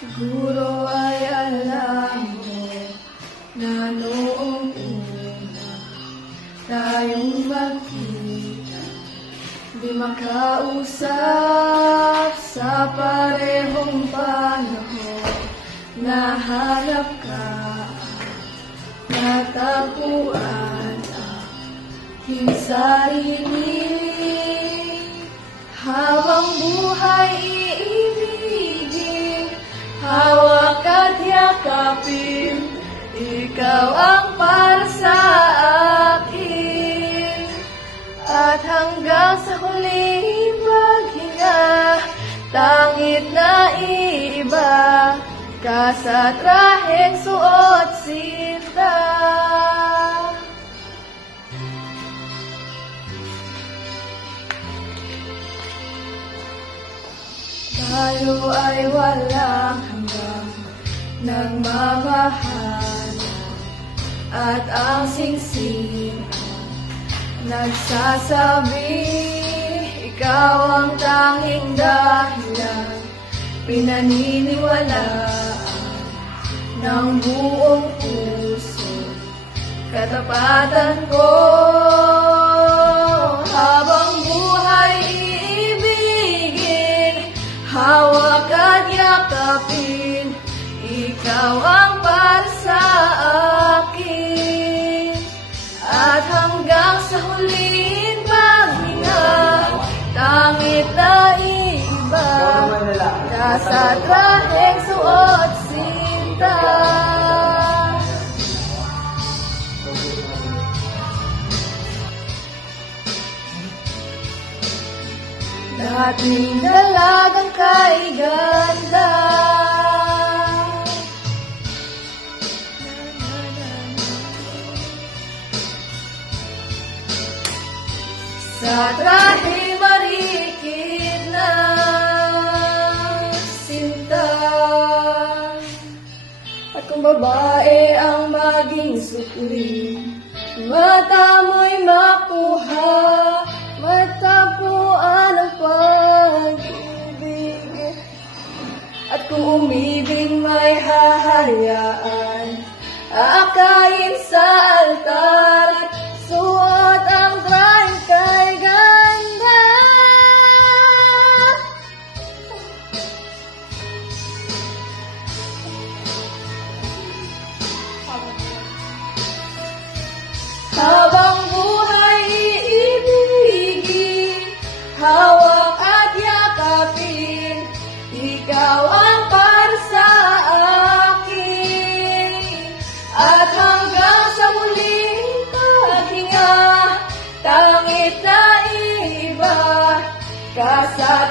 Siguro ay alam mo na noong una tayong magkita, di makausap sa parehong panahon. Nahanap ka, natagpuan aking sarili. Habang buhay iibigin, hawak at yakapin, ikaw ang para sa akin. At hanggang sa huling paghinga, tangit na iba ka sa traheng suot sinta. Tayo ay walang hanggang nagmamahalan, at ang singsing nagsasabi, ikaw ang tanging dahilan, pinaniniwalaan ng buong puso, katapatan ko. Habang buhay iibigin, hawak at yakapin, ikaw ang para sa akin. At hanggang sa huling paghinga, tangit na iba ka sa traheng suot sinta. Dating dalagang kay ganda, sa trahe marikit na sinta. At kung babae ang maging sukli, mata mo'y makuha, matagpuan ang pag-ibig. At kung umibig may hahayaan, aakayin sa altar, at suot ang trahe kay ganda. Habang buhay iibigin, hawak at yakapin, ikaw ang para sa akin. At hanggang sa muling paghinga, tangit na iba ka sa